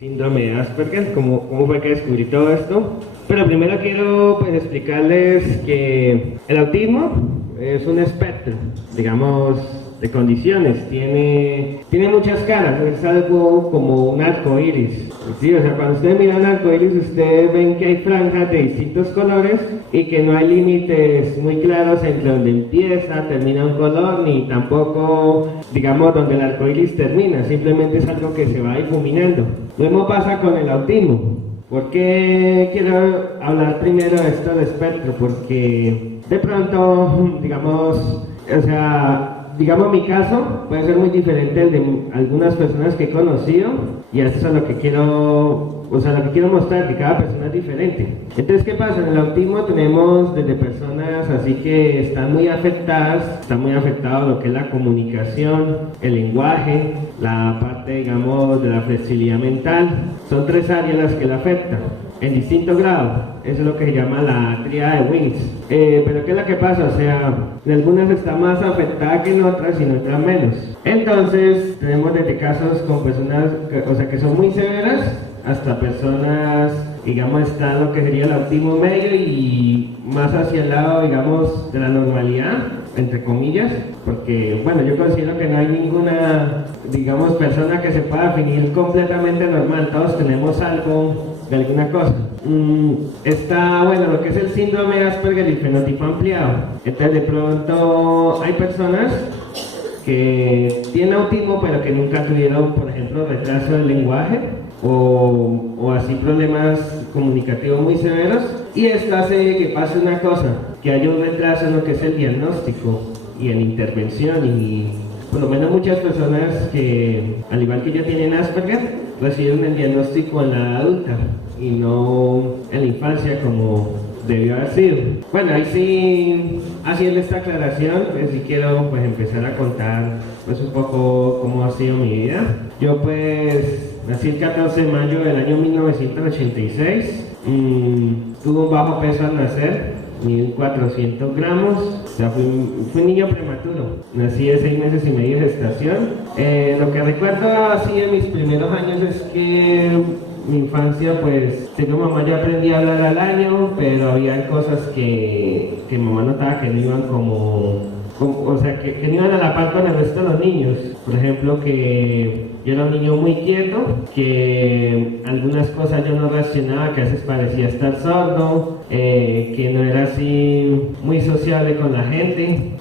Síndrome de Asperger, cómo fue que descubrí todo esto. Pero primero quiero pues explicarles que el autismo es un espectro, digamos, de condiciones. Tiene muchas caras, es algo como un arco iris. Sí, o sea, cuando ustedes miran un arco iris, ustedes ven que hay franjas de distintos colores y que no hay límites muy claros entre donde empieza, termina un color, ni tampoco, digamos, donde el arco iris termina. Simplemente es algo que se va difuminando. Lo mismo pasa con el autismo. ¿Por qué quiero hablar primero de esto del espectro? Porque de pronto, digamos, o sea, digamos mi caso puede ser muy diferente al de algunas personas que he conocido y eso es a lo que quiero, o sea, lo que quiero mostrar, que cada persona es diferente. Entonces, ¿qué pasa? En el autismo tenemos desde personas así que están muy afectadas, está muy afectado lo que es la comunicación, el lenguaje, la parte, digamos, de la flexibilidad mental. Son tres áreas las que la afectan en distinto grado. Eso es lo que se llama la tríada de Wings. Pero ¿qué es lo que pasa? O sea, en algunas está más afectada que en otras y en otras menos. Entonces, tenemos desde casos con personas que son muy severas hasta personas, digamos, está lo que sería el autismo medio y más hacia el lado, digamos, de la normalidad, entre comillas, porque, bueno, yo considero que no hay ninguna, digamos, persona que se pueda definir completamente normal. Todos tenemos algo de alguna cosa. Está, bueno, lo que es el síndrome de Asperger y fenotipo ampliado. Entonces, de pronto, hay personas que tienen autismo, pero que nunca tuvieron, por ejemplo, retraso del lenguaje o así problemas comunicativos muy severos. Y esto hace que pase una cosa, que haya un retraso en lo que es el diagnóstico y en intervención y por lo menos muchas personas que, al igual que yo, tienen Asperger, reciben el diagnóstico en la adulta y no en la infancia como debió haber sido. Bueno, ahí sí, haciendo esta aclaración, pues sí quiero pues empezar a contar pues un poco cómo ha sido mi vida. Yo pues nací el 14 de mayo del año 1986, tuve un bajo peso al nacer, 1400 gramos, o sea, fui un niño prematuro, nací de 6 meses y medio de gestación. Lo que recuerdo así de mis primeros años es que mi infancia, pues, siendo mamá ya aprendí a hablar al año, pero había cosas que mamá notaba que no iban o sea, que no iban a la par con el resto de los niños. Por ejemplo, que yo era un niño muy quieto, que algunas cosas yo no reaccionaba, que a veces parecía estar sordo, que no era así muy sociable con la gente.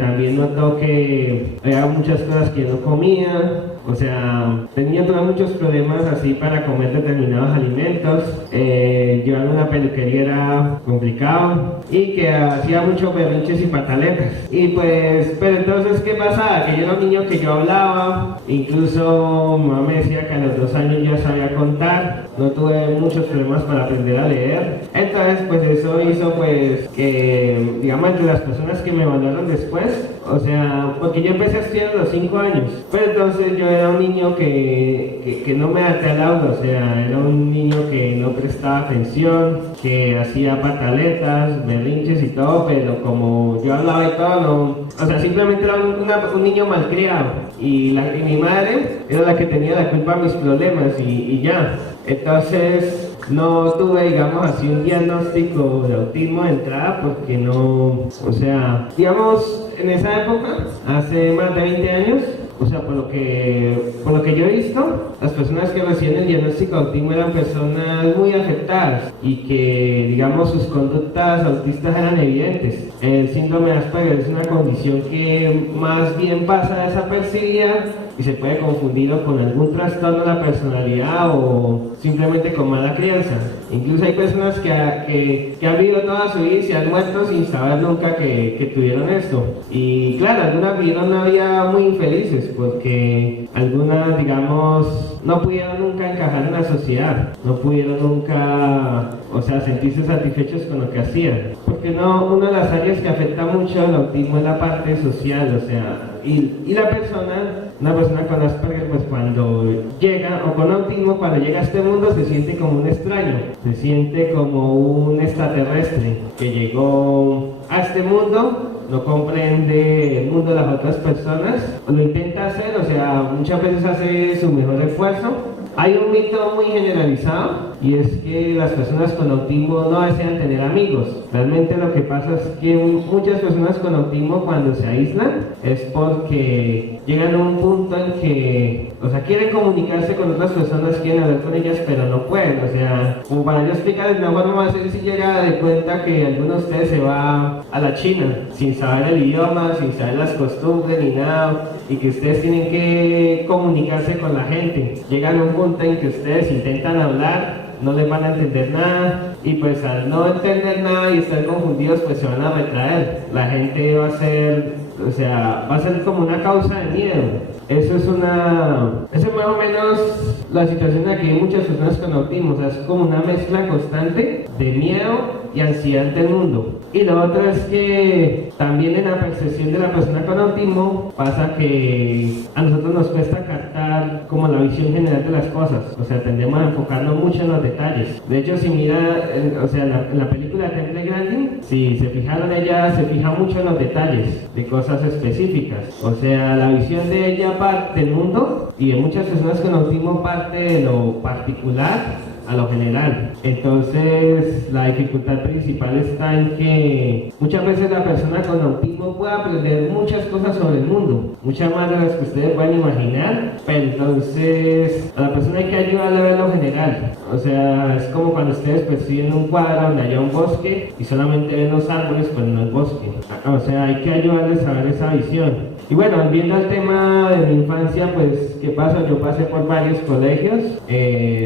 También notó que había muchas cosas que yo no comía. O sea, tenía muchos problemas así para comer determinados alimentos. Llevar una peluquería era complicado y que hacía muchos berrinches y pataletas. Y pues, pero entonces, ¿qué pasaba? Que yo era un niño que yo hablaba, incluso mamá me decía que a los 2 años ya sabía contar, no tuve muchos problemas para aprender a leer. Entonces, pues eso hizo pues que, digamos, entre las personas que me evaluaron después, o sea, porque yo empecé a estudiar a los 5 años, pero entonces yo era un niño que no me adapté al aula, o sea, era un niño que no prestaba atención, que hacía pataletas, berrinches y todo, pero como yo hablaba y todo, no, o sea, simplemente era un niño malcriado y mi madre era la que tenía la culpa de mis problemas y ya. Entonces no tuve, digamos así, un diagnóstico de autismo de entrada porque no, o sea, digamos, en esa época, hace más de 20 años, o sea, por lo que yo he visto, las personas que reciben el diagnóstico de autismo eran personas muy afectadas y que, digamos, sus conductas autistas eran evidentes. El síndrome de Asperger es una condición que más bien pasa desapercibida y se puede confundir o con algún trastorno de la personalidad o simplemente con mala crianza. Incluso hay personas que han vivido toda su vida y se han muerto sin saber nunca que tuvieron esto. Y claro, algunas vivieron una vida muy infelices porque algunas, digamos, no pudieron nunca encajar en la sociedad, no pudieron nunca, o sea, sentirse satisfechos con lo que hacían. Porque una de las áreas que afecta mucho el autismo es la parte social, o sea, y una persona con Asperger, pues cuando llega, o con autismo, cuando llega a este mundo se siente como un extraño, se siente como un extraterrestre que llegó a este mundo, no comprende el mundo de las otras personas, lo intenta hacer, o sea, muchas veces hace su mejor esfuerzo, Hay un mito muy generalizado y es que las personas con autismo no desean tener amigos. Realmente lo que pasa es que muchas personas con autismo cuando se aíslan es porque llegan a un punto en que, o sea, quieren comunicarse con otras personas, quieren hablar con ellas, pero no pueden. O sea, como para yo explicarles de una forma más sencilla, de cuenta que alguno de ustedes se va a la China sin saber el idioma, sin saber las costumbres ni nada, y que ustedes tienen que comunicarse con la gente. Llegan a un punto en que ustedes intentan hablar, no les van a entender nada, y pues al no entender nada y estar confundidos, pues se van a retraer. La gente va a ser, o sea, va a ser como una causa de miedo. Eso es más o menos la situación en la que hay muchas personas con autismo. O sea, es como una mezcla constante de miedo y ansiedad del mundo. Y lo otro es que también en la percepción de la persona con autismo pasa que a nosotros nos cuesta captar como la visión general de las cosas. O sea, tendemos a enfocarnos mucho en los detalles. De hecho, si mira, o sea, en la película Temple Grandin, si se fijaron, ella se fija mucho en los detalles de cosas específicas. O sea, la visión de ella parte del mundo y de muchas personas con autismo parte de lo particular a lo general. Entonces la dificultad principal está en que muchas veces la persona con autismo puede aprender muchas cosas sobre el mundo, muchas más de las que ustedes pueden imaginar, pero entonces a la persona hay que ayudarle a ver lo general. O sea, es como cuando ustedes perciben un cuadro donde haya un bosque y solamente ven los árboles, pues no el bosque. O sea, hay que ayudarles a ver esa visión. Y bueno, volviendo al tema de mi infancia, pues, ¿qué pasa? Yo pasé por varios colegios,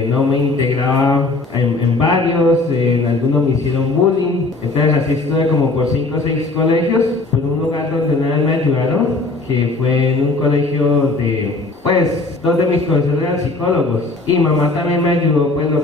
no me integraba en varios, en algunos me hicieron bullying, entonces así estuve como por 5 o 6 colegios, por un lugar donde una vez me ayudaron, que fue en un colegio de, pues, 2 de mis profesores eran psicólogos, y mamá también me ayudó, pues, con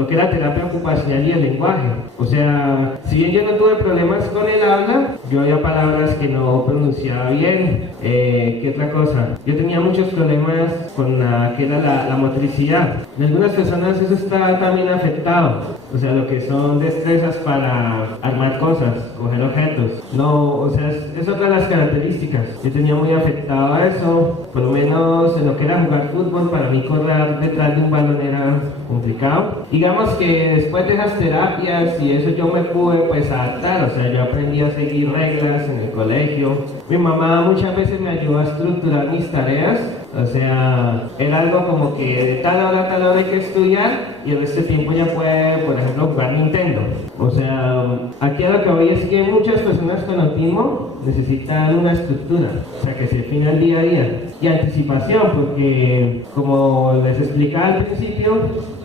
lo que era terapia ocupacional y el lenguaje. O sea, si bien yo no tuve problemas con el habla, yo había palabras que no pronunciaba bien. ¿Qué otra cosa? Yo tenía muchos problemas con que era la motricidad. En algunas personas eso está también afectado. O sea, lo que son destrezas para armar cosas, coger objetos. No, o sea, es otra de las características. Yo tenía muy afectado a eso. Por lo menos en lo que era jugar fútbol, para mí correr detrás de un balón era complicado. Digamos que después de esas terapias y eso yo me pude pues adaptar. O sea, yo aprendí a seguir reglas en el colegio. Mi mamá muchas veces me ayudó a estructurar mis tareas. O sea, era algo como que de tal hora a tal hora hay que estudiar y el resto del tiempo ya puede, por ejemplo, jugar Nintendo. O sea, aquí a lo que voy es que muchas personas con autismo necesitan una estructura, o sea, que se defina el día a día. Y anticipación, porque como les explicaba al principio,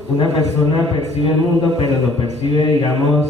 una persona percibe el mundo, pero lo percibe, digamos,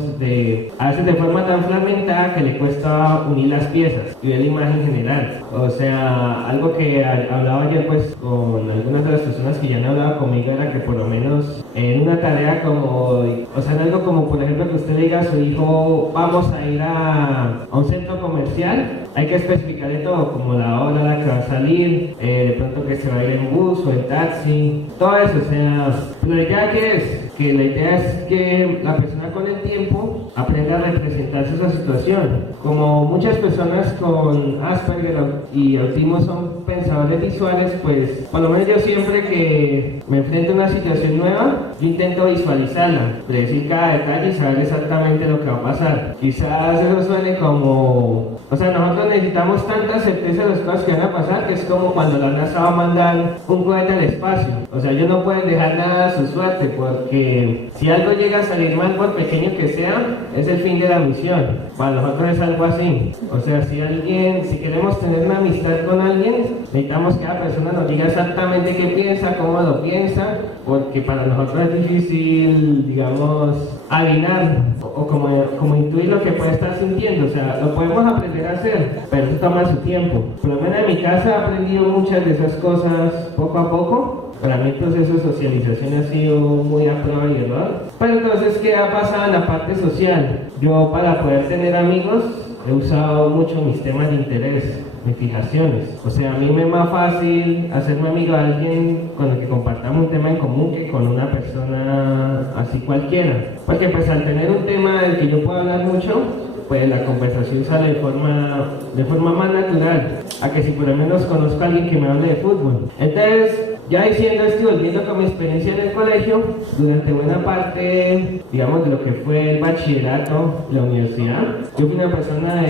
a veces de forma tan fragmentada que le cuesta unir las piezas y ver la imagen general. O sea, algo que hablaba ayer pues con algunas de las personas que ya han hablado conmigo era que por lo menos en una tarea como, o sea, en algo como por ejemplo que usted le diga a su hijo, vamos a ir a un centro comercial, hay que especificarle todo, como la hora a la que va a salir, de pronto que se va a ir en bus o en taxi, todo eso. O sea, la idea que es que la idea es que la persona con el tiempo aprenda a representarse esa situación. Como muchas personas con Asperger y autismo son pensadores visuales, pues por lo menos yo siempre que me enfrento a una situación nueva, yo intento visualizarla, predecir cada detalle y saber exactamente lo que va a pasar. Quizás eso suene como, o sea, nosotros necesitamos tanta certeza de las cosas que van a pasar que es como cuando la NASA va a mandar un cohete al espacio. O sea, ellos no pueden dejar nada a su suerte porque si algo llega a salir mal, por pequeño que sea, es el fin de la misión. Para nosotros es algo así. O sea, si queremos tener una amistad con alguien, necesitamos que cada persona nos diga exactamente qué piensa, cómo lo piensa, porque para nosotros es difícil, digamos, adivinar o como intuir lo que puede estar sintiendo. O sea, lo podemos aprender a hacer, pero eso toma su tiempo. Por lo menos en mi casa he aprendido muchas de esas cosas poco a poco. Para mí el proceso de socialización ha sido muy a prueba y error. Pero entonces, ¿qué ha pasado en la parte social? Yo para poder tener amigos he usado mucho mis temas de interés, mis fijaciones. O sea, a mí me es más fácil hacerme amigo de alguien con el que compartamos un tema en común que con una persona así cualquiera. Porque pues al tener un tema del que yo puedo hablar mucho, pues la conversación sale de forma más natural a que si por lo menos conozco a alguien que me hable de fútbol. Entonces, Ya diciendo esto y volviendo con mi experiencia en el colegio, durante buena parte, digamos, de lo que fue el bachillerato, la universidad, yo fui una persona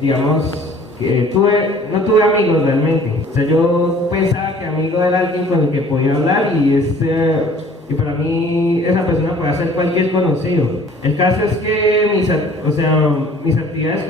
digamos, que no tuve amigos realmente. O sea, yo pensaba que amigo era alguien con el que podía hablar y para mí esa persona puede ser cualquier conocido. El caso es que mis actividades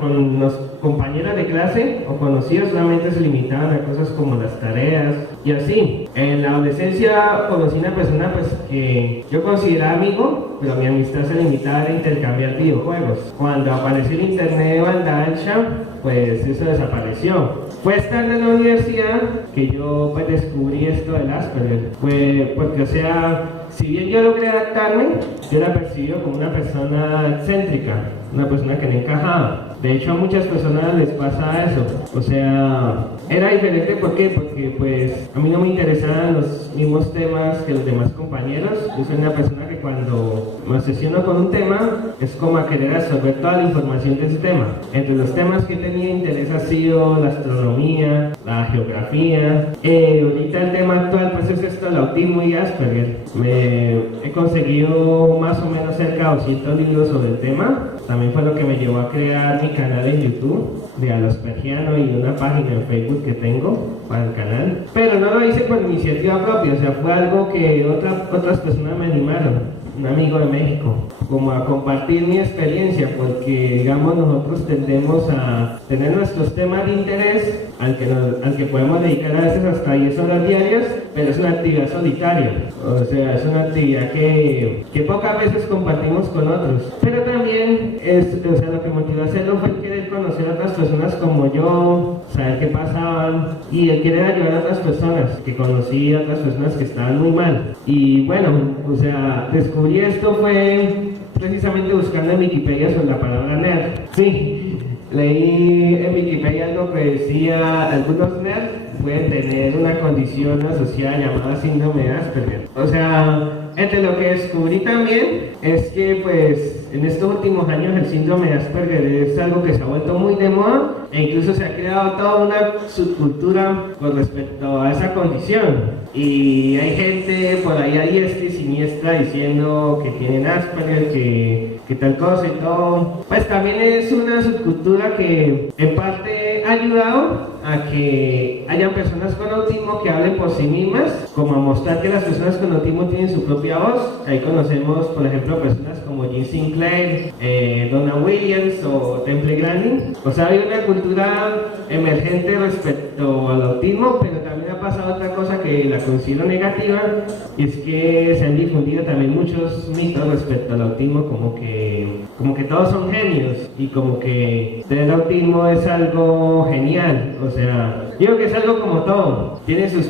con los compañeros de clase o conocidos solamente se limitaban a cosas como las tareas y así. En la adolescencia conocí una persona pues que yo consideraba amigo, pero mi amistad se limitaba a intercambiar videojuegos. Cuando apareció el internet de banda ancha, pues eso desapareció. Fue estando en la universidad que yo pues descubrí esto del Asperger. Fue porque, o sea, si bien yo logré adaptarme, yo era percibido como una persona excéntrica, una persona que no encajaba. De hecho, a muchas personas les pasa eso. O sea, era diferente, ¿por qué? Porque pues a mí no me interesaban los mismos temas que los demás compañeros. Yo soy una persona que cuando me obsesiono con un tema, es como a querer absorber toda la información de ese tema. Entre los temas que he tenido interés ha sido la astronomía, la geografía. Ahorita el tema actual pues es esto, el autismo y Asperger. He conseguido más o menos cerca de 200 libros sobre el tema. También fue lo que me llevó a crear mi canal en YouTube de Alospergiano y una página en Facebook que tengo para el canal. Pero no lo hice por iniciativa propia, o sea, fue algo que otras personas me animaron. Un amigo de México, como a compartir mi experiencia, porque digamos nosotros tendemos a tener nuestros temas de interés al que podemos dedicar a veces hasta 10 horas diarias, pero es una actividad solitaria, o sea, es una actividad que pocas veces compartimos con otros, pero también o sea, lo que motivó a hacerlo fue el querer conocer a otras personas como yo, saber qué pasaban y el querer ayudar a otras personas, que conocí a otras personas que estaban muy mal. Y bueno, o sea, descubrí esto fue precisamente buscando en Wikipedia sobre la palabra nerd. Sí, leí en Wikipedia algo que decía, algunos nerds pueden tener una condición asociada llamada síndrome de Asperger. O sea, entre lo que descubrí también es que pues en estos últimos años el síndrome de Asperger es algo que se ha vuelto muy de moda e incluso se ha creado toda una subcultura con respecto a esa condición. Y hay gente por ahí a diestra y siniestra diciendo que tienen Asperger, que tal cosa y todo. Pues también es una subcultura que en parte ha ayudado a que hayan personas con autismo que hablen por sí mismas, como a mostrar que las personas con autismo tienen su propia voz. Ahí conocemos, por ejemplo, personas como Jim Sinclair, Donna Williams o Temple Grandin. O sea, hay una cultura emergente respecto al autismo, pero también ha pasado otra cosa que la considero negativa, y es que se han difundido también muchos mitos respecto al autismo, como que todos son genios y como que tener autismo es algo genial. O sea, digo que es algo como todo, tiene sus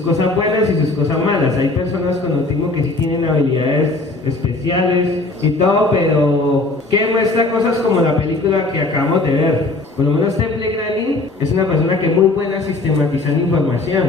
cosas buenas y sus cosas malas. Hay personas con autismo que sí tienen habilidades especiales y todo, pero que muestra cosas como la película que acabamos de ver. Por lo menos Temple Grandin es una persona que es muy buena sistematizando información,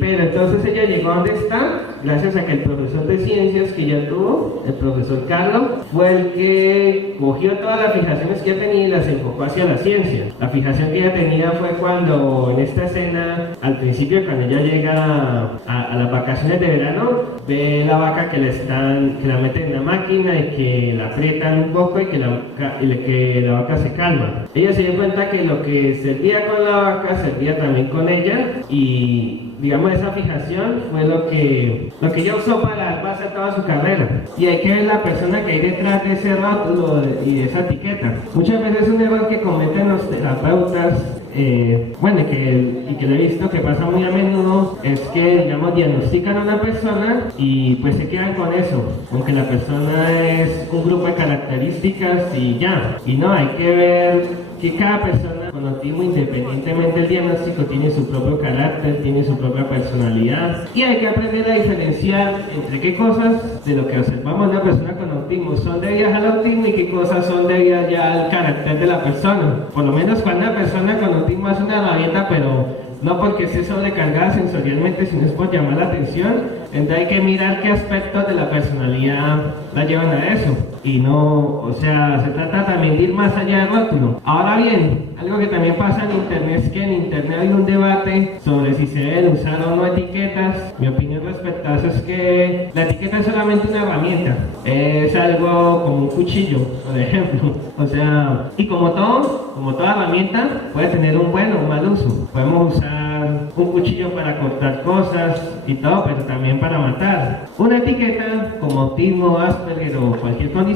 pero entonces ella llegó a donde está gracias a que el profesor de ciencias que ella tuvo, el profesor Carlos, fue el que cogió todas las fijaciones que ella tenía y las enfocó hacia la ciencia. La fijación que ella tenía fue cuando en esta escena, al principio cuando ella llega a las vacaciones de verano, ve la vaca que la meten en la máquina y que la aprietan un poco y que la vaca se calma. Ella se dio cuenta que lo que servía con la vaca servía también con ella, y digamos esa fijación fue lo que ella usó para dar base a toda su carrera. Y hay que ver la persona que hay detrás de ese rótulo y de esa etiqueta. Muchas veces un error que cometen los terapeutas, y que lo he visto que pasa muy a menudo, es que, digamos, diagnostican a una persona y pues se quedan con eso, con que la persona es un grupo de características y ya. Y no, hay que ver que cada persona con autismo, independientemente del diagnóstico, tiene su propio carácter, tiene su propia personalidad, y hay que aprender a diferenciar entre qué cosas de lo que observamos de una persona con autismo son debidas al autismo y qué cosas son debidas ya al carácter de la persona. Por lo menos cuando una persona con autismo hace una rabieta, pero no porque esté sobrecargada sensorialmente, sino es por llamar la atención, Entonces hay que mirar qué aspectos de la personalidad la llevan a eso. Y no, o sea, se trata también de ir más allá del rótulo. Ahora bien, algo que también pasa en internet es que en internet hay un debate sobre si se deben usar o no etiquetas. Mi opinión respecto a eso es que la etiqueta es solamente una herramienta. Es algo como un cuchillo, por ejemplo. O sea, y como toda herramienta, puede tener un buen o un mal uso. Podemos usar un cuchillo para cortar cosas y todo, pero también para matar. Una etiqueta, como autismo, Asperger o cualquier condición,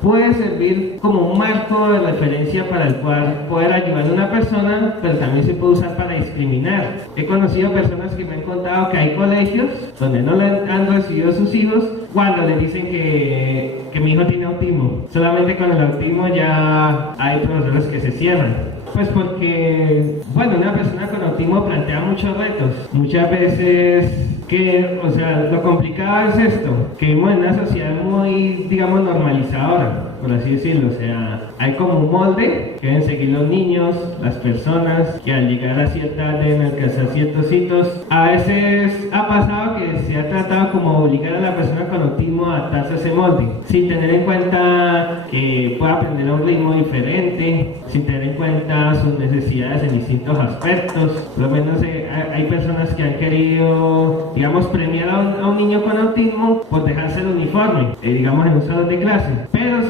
puede servir como un marco de referencia para el cual poder ayudar a una persona, pero también se puede usar para discriminar. He conocido personas que me han contado que hay colegios donde no le han recibido a sus hijos cuando le dicen que mi hijo tiene autismo. Solamente con el autismo ya hay profesores que se cierran. Pues porque, bueno, una persona con autismo plantea muchos retos. Muchas veces o sea, lo complicado es esto, que vivimos en una sociedad muy, digamos, normalizadora, por así decirlo. O sea, hay como un molde que deben seguir los niños, las personas, que al llegar a cierta edad deben alcanzar ciertos hitos. A veces ha pasado que se ha tratado como obligar a la persona con autismo a adaptarse a ese molde, sin tener en cuenta que puede aprender a un ritmo diferente, sin tener en cuenta sus necesidades en distintos aspectos. Por lo menos hay personas que han querido, digamos, premiar a un niño con autismo por dejarse el uniforme, digamos, en un salón de clase, pero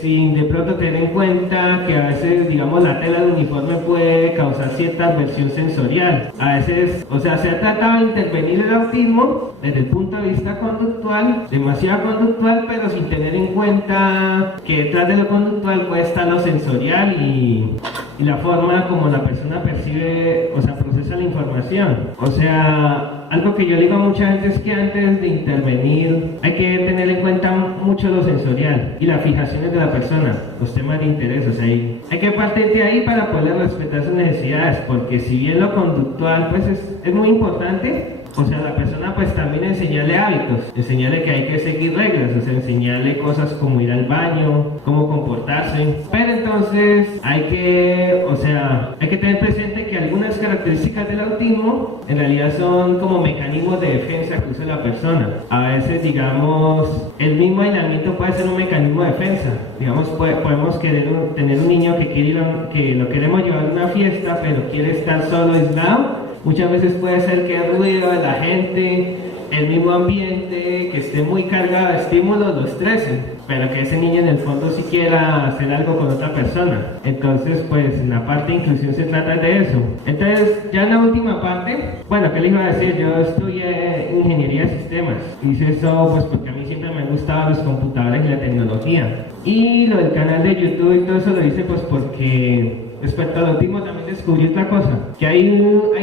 sin de pronto tener en cuenta que a veces, digamos, la tela del uniforme puede causar cierta aversión sensorial. A veces, o sea, se ha tratado de intervenir el autismo desde el punto de vista conductual, demasiado conductual, pero sin tener en cuenta que detrás de lo conductual puede estar lo sensorial y la forma como la persona percibe, o sea, procesa la información. O sea, algo que yo digo a mucha gente es que antes de intervenir hay que tener en cuenta mucho lo sensorial y las fijaciones de la persona, los temas de interés. O sea, hay que partir de ahí para poder respetar sus necesidades, porque si bien lo conductual pues es muy importante, o sea, la persona pues también enseñarle hábitos, enseñarle que hay que seguir reglas, o sea, enseñarle cosas como ir al baño, cómo comportarse. Pero entonces hay que tener presente que algunas características del autismo en realidad son como mecanismos de defensa que usa la persona. A veces, digamos, el mismo aislamiento puede ser un mecanismo de defensa. Digamos, podemos tener un niño que lo queremos llevar a una fiesta, pero quiere estar solo, aislado. Muchas veces puede ser que el ruido de la gente, el mismo ambiente, que esté muy cargado de estímulos, lo estresen, pero que ese niño en el fondo sí quiera hacer algo con otra persona. Entonces, pues en la parte de inclusión se trata de eso. Entonces, ya en la última parte, bueno, ¿qué les iba a decir? Yo estudié ingeniería de sistemas. Hice eso pues porque a mí siempre me han gustado los computadores y la tecnología. Y lo del canal de YouTube y todo eso lo hice pues porque respecto al autismo también descubrí otra cosa, que hay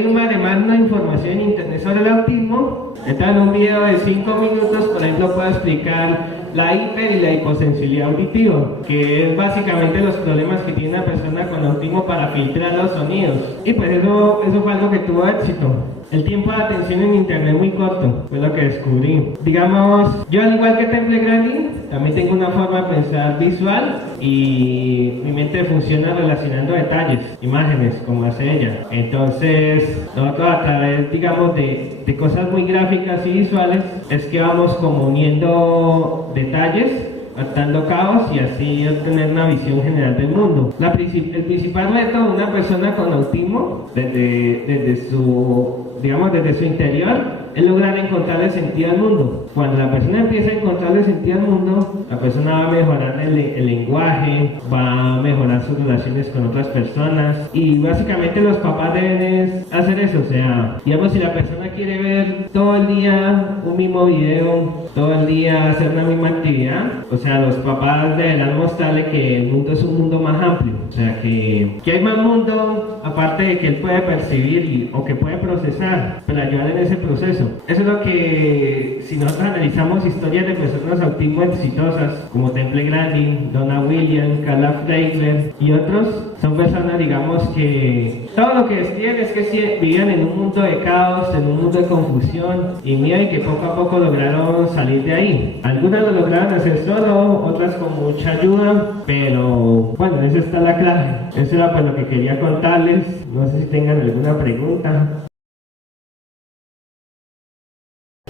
una demanda de información en internet sobre el autismo. Entonces en un video de 5 minutos, por ejemplo, puedo explicar la hiper y la hiposensibilidad auditiva, que es básicamente los problemas que tiene una persona con autismo para filtrar los sonidos. Y pues eso fue algo que tuvo éxito. El tiempo de atención en internet es muy corto, fue lo que descubrí. Digamos, yo al igual que Temple Grandin, también tengo una forma de pensar visual y mi mente funciona relacionando detalles, imágenes, como hace ella. Entonces, nosotros a través, digamos, de cosas muy gráficas y visuales, es que vamos como uniendo detalles, atando cabos y así obtener una visión general del mundo. El principal reto de una persona con autismo, desde su interior, es lograr encontrarle sentido al mundo. Cuando la persona empieza a encontrarle sentido al mundo, la persona va a mejorar el lenguaje, va a mejorar sus relaciones con otras personas y básicamente los papás deben hacer eso. O sea, digamos, si la persona quiere ver todo el día un mismo video, todo el día hacer una misma actividad, o sea, los papás deberán mostrarle que el mundo es un mundo más amplio. O sea, que hay más mundo aparte de que él puede percibir o que puede procesar para ayudar en ese proceso. Eso es lo que, si nosotros analizamos historias de personas autismo exitosas como Temple Grandin, Donna Williams, Carla Freigler y otros, son personas, digamos, que todo lo que describen es que vivían en un mundo de caos, en un mundo de confusión y miedo, y que poco a poco lograron salir de ahí. Algunas lo lograron hacer solo, otras con mucha ayuda, pero bueno, eso está la clave. Eso era pues lo que quería contarles. No sé si tengan alguna pregunta.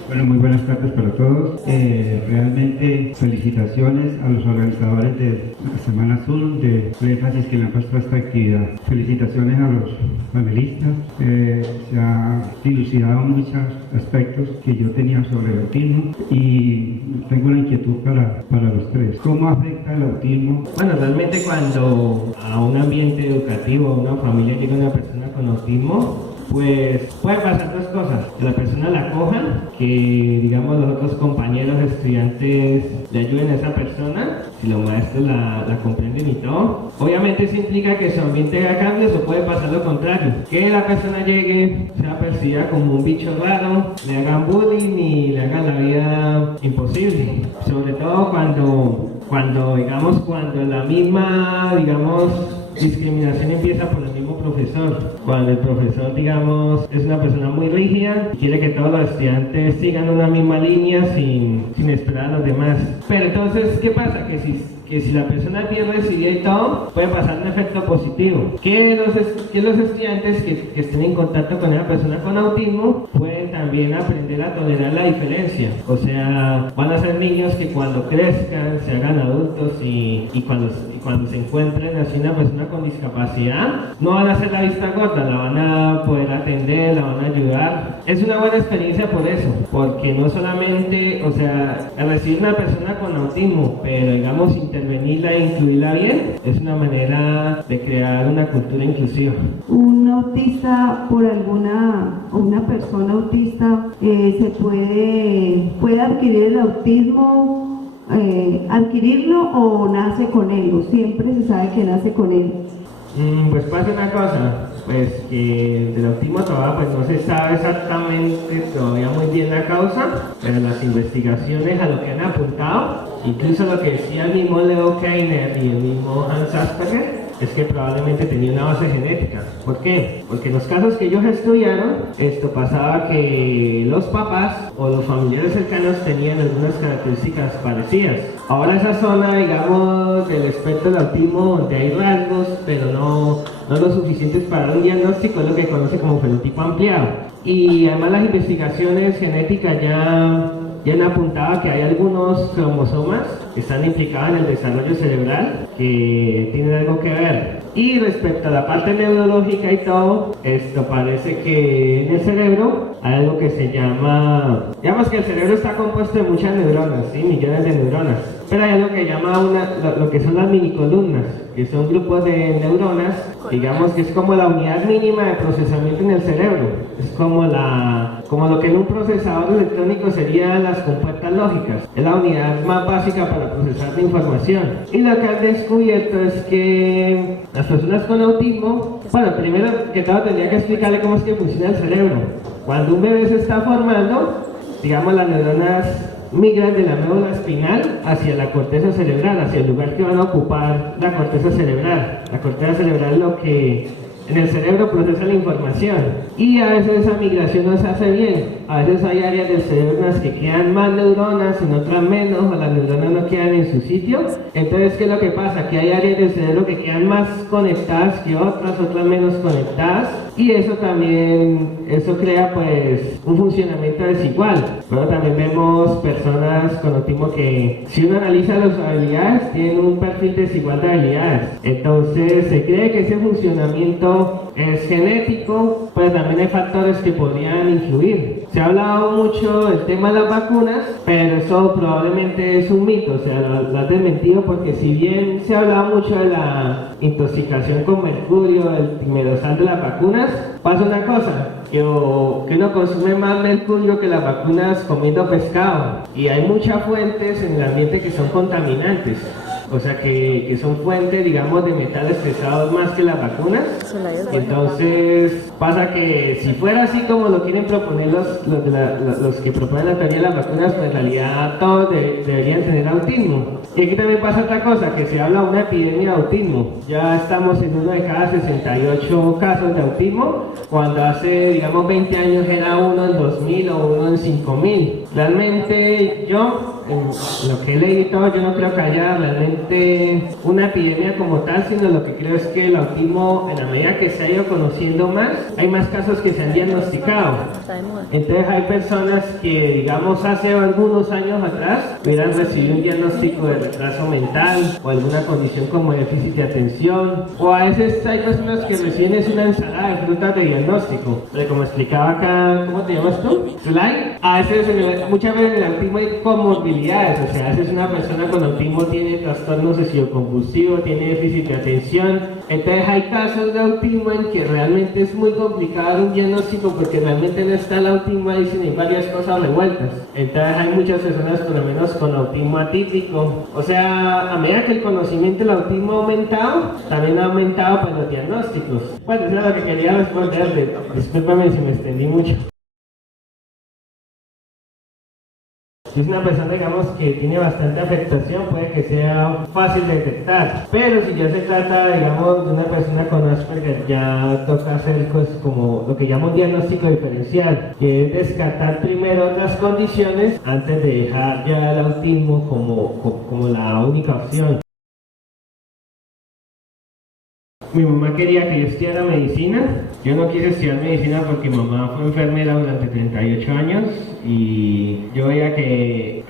Bueno, muy buenas tardes para todos. Realmente felicitaciones a los organizadores de la Semana Azul, de énfasis que le han puesto a esta actividad. Felicitaciones a los panelistas. Se han dilucidado muchos aspectos que yo tenía sobre el autismo y tengo una inquietud para los tres. ¿Cómo afecta el autismo? Bueno, realmente cuando a un ambiente educativo, a una familia llega una persona con autismo, pues pueden pasar dos cosas: que la persona la acoja, que digamos los otros compañeros estudiantes le ayuden a esa persona, si los maestros la comprenden y todo. Obviamente eso implica que su ambiente haga cambios, o puede pasar lo contrario, que la persona llegue, sea percibida como un bicho raro, le hagan bullying y le hagan la vida imposible, sobre todo cuando la misma, discriminación empieza por el mismo profesor. Cuando el profesor, es una persona muy rígida y quiere que todos los estudiantes sigan una misma línea sin esperar a los demás. Pero entonces, ¿qué pasa? Que si la persona es bien recibida y todo, puede pasar un efecto positivo. Que los estudiantes que estén en contacto con esa persona con autismo pueden también aprender a tolerar la diferencia. O sea, van a ser niños que cuando crezcan, se hagan adultos y cuando se encuentren así una persona con discapacidad, no van a hacer la vista gorda, la van a poder atender, la van a ayudar. Es una buena experiencia por eso, porque no solamente, al recibir una persona con autismo, pero intervenirla e incluirla bien, es una manera de crear una cultura inclusiva. Un autista una persona autista se puede adquirir el autismo, adquirirlo, o nace con él, o siempre se sabe que nace con él. Pues pasa una cosa, pues que del autismo todavía pues no se sabe exactamente todavía muy bien la causa, pero las investigaciones a lo que han apuntado, incluso lo que decía el mismo Leo Kanner y el mismo Hans Asperger, es que probablemente tenía una base genética. ¿Por qué? Porque en los casos que ellos estudiaron, esto pasaba que los papás o los familiares cercanos tenían algunas características parecidas. Ahora esa zona, del espectro del autismo, donde hay rasgos, pero no lo suficientes para un diagnóstico, es lo que conoce como fenotipo ampliado. Y además las investigaciones genéticas ya han apuntado que hay algunos cromosomas que están implicados en el desarrollo cerebral que tienen algo que ver. Y respecto a la parte neurológica y todo, esto parece que en el cerebro hay algo que se llama, que el cerebro está compuesto de muchas neuronas, ¿sí? Millones de neuronas. Pero hay algo que llama lo que son las minicolumnas, que son grupos de neuronas, que es como la unidad mínima de procesamiento en el cerebro. Es como lo que en un procesador electrónico serían las compuertas lógicas. Es la unidad más básica para procesar la información. Y lo que han descubierto es que las personas con autismo, primero que todo tendría que explicarle cómo es que funciona el cerebro. Cuando un bebé se está formando, las neuronas migran de la médula espinal hacia la corteza cerebral, hacia el lugar que van a ocupar la corteza cerebral. La corteza cerebral es lo que en el cerebro procesa la información, y a veces esa migración no se hace bien. A veces hay áreas del cerebro en las que quedan más neuronas, en otras menos, o las neuronas no quedan en su sitio. Entonces, ¿qué es lo que pasa? Que hay áreas del cerebro que quedan más conectadas que otras menos conectadas, y eso crea pues un funcionamiento desigual. Pero también vemos personas con autismo que, si uno analiza las habilidades, tienen un perfil desigual de habilidades. Entonces se cree que ese funcionamiento es genético, pero también hay factores que podrían influir. Se ha hablado mucho del tema de las vacunas, pero eso probablemente es un mito, lo has desmentido, porque si bien se ha hablado mucho de la intoxicación con mercurio, el timerosal de las vacunas, pasa una cosa, que uno consume más mercurio que las vacunas comiendo pescado, y hay muchas fuentes en el ambiente que son contaminantes. Que son fuentes, de metales pesados más que las vacunas. Entonces pasa que si fuera así como lo quieren proponer los que proponen la teoría de las vacunas, pues en realidad todos deberían tener autismo. Y aquí también pasa otra cosa, que se habla de una epidemia de autismo. Ya estamos en uno de cada 68 casos de autismo, cuando hace 20 años era uno en 2000 o uno en 5000. Realmente en lo que he leído y todo, yo no creo que haya realmente una epidemia como tal, sino lo que creo es que el autismo, en la medida medida que se ha ido conociendo más, hay más casos que se han diagnosticado. Entonces hay personas que, digamos, hace algunos años atrás hubieran recibido un diagnóstico de retraso mental o alguna condición como déficit de atención, o a veces hay personas que reciben es una ensalada de frutas de diagnóstico. Pero como explicaba acá, ¿cómo te llamas tú? Zulay. A veces, muchas veces en el autismo hay comorbilidades, o sea, a veces una persona con autismo tiene trastorno obsesivo-compulsivo, tiene déficit de atención. Entonces hay casos de autismo en que realmente es muy complicado un diagnóstico porque realmente no está el autismo ahí, sino hay varias cosas revueltas. Entonces hay muchas personas por lo menos con autismo atípico. O sea, a medida que el conocimiento del autismo ha aumentado, también ha aumentado pues, los diagnósticos. Bueno, eso es lo que quería responder. Discúlpame si me extendí mucho. Si es una persona, digamos, que tiene bastante afectación, puede que sea fácil de detectar. Pero si ya se trata, digamos, de una persona con Asperger, ya toca hacer pues, como lo que llama un diagnóstico diferencial, que es descartar primero otras condiciones antes de dejar ya el autismo como la única opción. Mi mamá quería que yo estudiara medicina. Yo no quise estudiar medicina porque mi mamá fue enfermera durante 38 años y yo veía que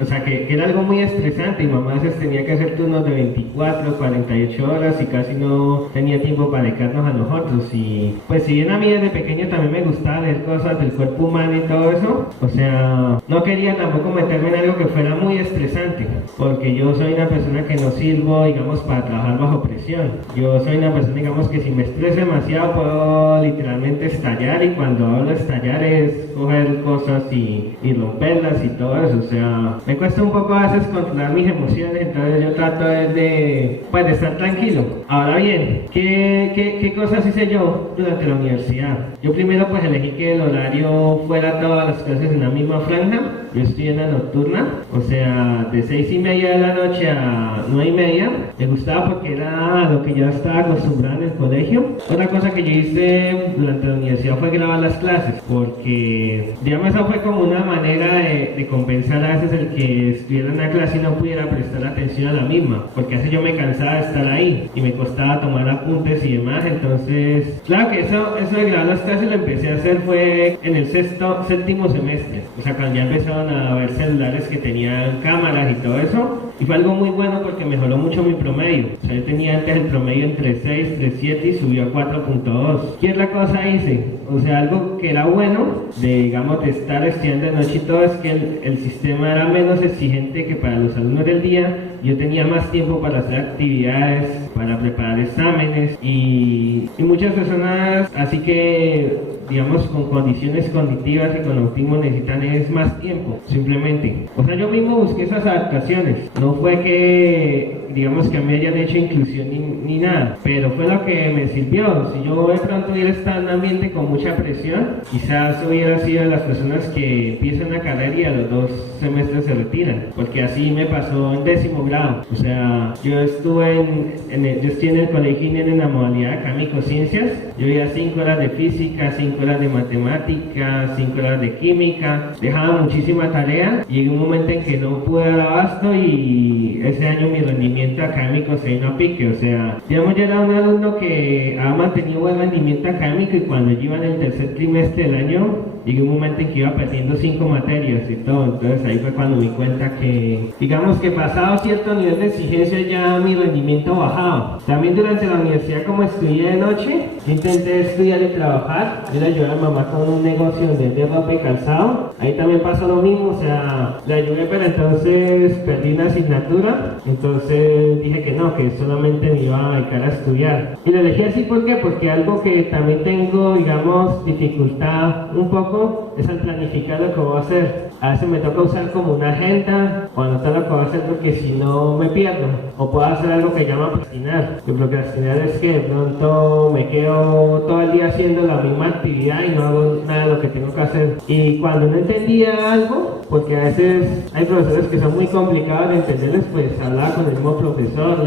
era algo muy estresante. Mi mamá a veces tenía que hacer turnos de 24, 48 horas y casi no tenía tiempo para dedicarnos a nosotros. Y pues si bien a mí desde pequeño también me gustaba leer cosas del cuerpo humano y todo eso, o sea, no quería tampoco meterme en algo que fuera muy estresante, porque yo soy una persona que no sirvo, digamos, para trabajar bajo presión. Yo soy una persona, digamos, que si me estreso demasiado puedo literalmente estallar, y cuando hablo de estallar es coger cosas y romperlas y todo eso. O sea, me cuesta un poco a veces controlar mis emociones, entonces yo trato de estar tranquilo. Ahora bien, ¿qué cosas hice yo durante la universidad? Yo primero pues elegí que el horario fuera todas las clases en la misma franja. Yo estudié en la nocturna, o sea, de 6:30 de la noche a 9:30. Me gustaba porque era lo que ya estaba acostumbrado en el colegio. Otra cosa que yo hice durante la universidad fue grabar las clases, porque digamos eso fue como una manera de compensar a veces el que estuviera en la clase y no pudiera prestar atención a la misma, porque a veces yo me cansaba de estar ahí y me costaba tomar apuntes y demás. Entonces, claro que eso de grabar las clases lo empecé a hacer fue en el séptimo semestre, o sea, cuando ya empezaron a ver celulares que tenían cámaras y todo eso, y fue algo muy bueno porque mejoró mucho mi promedio. O sea, yo tenía antes el promedio entre 3.6, 3.7 y subió a 4.2. ¿Qué otra cosa hice? O sea, algo que era bueno de, digamos, de estar estudiando de noche y todo, es que el sistema era menos exigente que para los alumnos del día. Yo tenía más tiempo para hacer actividades, para preparar exámenes y muchas personas, así que digamos con condiciones cognitivas y con autismo necesitan es más tiempo, simplemente. O sea, yo mismo busqué esas adaptaciones, no fue que digamos que me hayan hecho inclusión ni nada, pero fue lo que me sirvió. Si yo de pronto hubiera estado en un ambiente con mucha presión, quizás hubiera sido de las personas que empiezan una carrera y a los 2 semestres se retiran, porque así me pasó en 10º grado. O sea, yo estuve yo estoy en el colegio en la modalidad académico-ciencias. Yo veía 5 horas de física, 5 horas de matemáticas, 5 horas de química, dejaba muchísima tarea y en un momento en que no pude dar abasto, y ese año mi rendimiento académico se vino a pique. O sea, digamos, yo era un alumno que ha mantenido buen rendimiento académico, y cuando yo iba en el tercer trimestre del año, llegó un momento en que iba perdiendo 5 materias y todo. Entonces ahí fue cuando me di cuenta que, digamos que pasado cierto nivel de exigencia ya mi rendimiento bajaba. También durante la universidad, como estudié de noche, intenté estudiar y trabajar. Yo le ayudé a mi mamá con un negocio de ropa y calzado. Ahí también pasó lo mismo, o sea, le ayudé, pero entonces perdí una asignatura. Entonces dije que no, que solamente me iba a dedicar a estudiar. Y lo elegí así, ¿por qué? Porque algo que también tengo, digamos, dificultad un poco es al planificar lo que voy a hacer. A veces me toca usar como una agenda o anotar lo que voy a hacer, porque si no me pierdo. O puedo hacer algo que llama procrastinar. Que procrastinar es que de pronto me quedo todo el día haciendo la misma actividad y no hago nada de lo que tengo que hacer. Y cuando no entendía algo, porque a veces hay profesores que son muy complicados de entenderles, pues hablaba con el mismo profesor.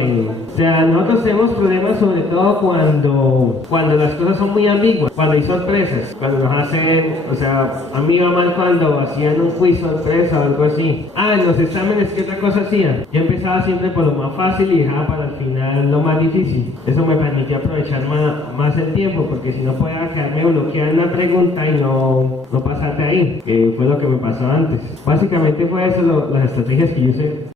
O sea, nosotros tenemos problemas sobre todo cuando las cosas son muy ambiguas, cuando hay sorpresas, cuando nos hacen, o sea, a mí iba mal cuando hacían un quiz sorpresa o algo así. En los exámenes, ¿qué otra cosa hacía? Yo empezaba siempre por lo más fácil y dejaba para el final lo más difícil. Eso me permitía aprovechar más el tiempo, porque si no podía quedarme bloqueada en la pregunta y no pasarte ahí, que fue lo que me pasó antes. Básicamente fue eso las estrategias que yo usé.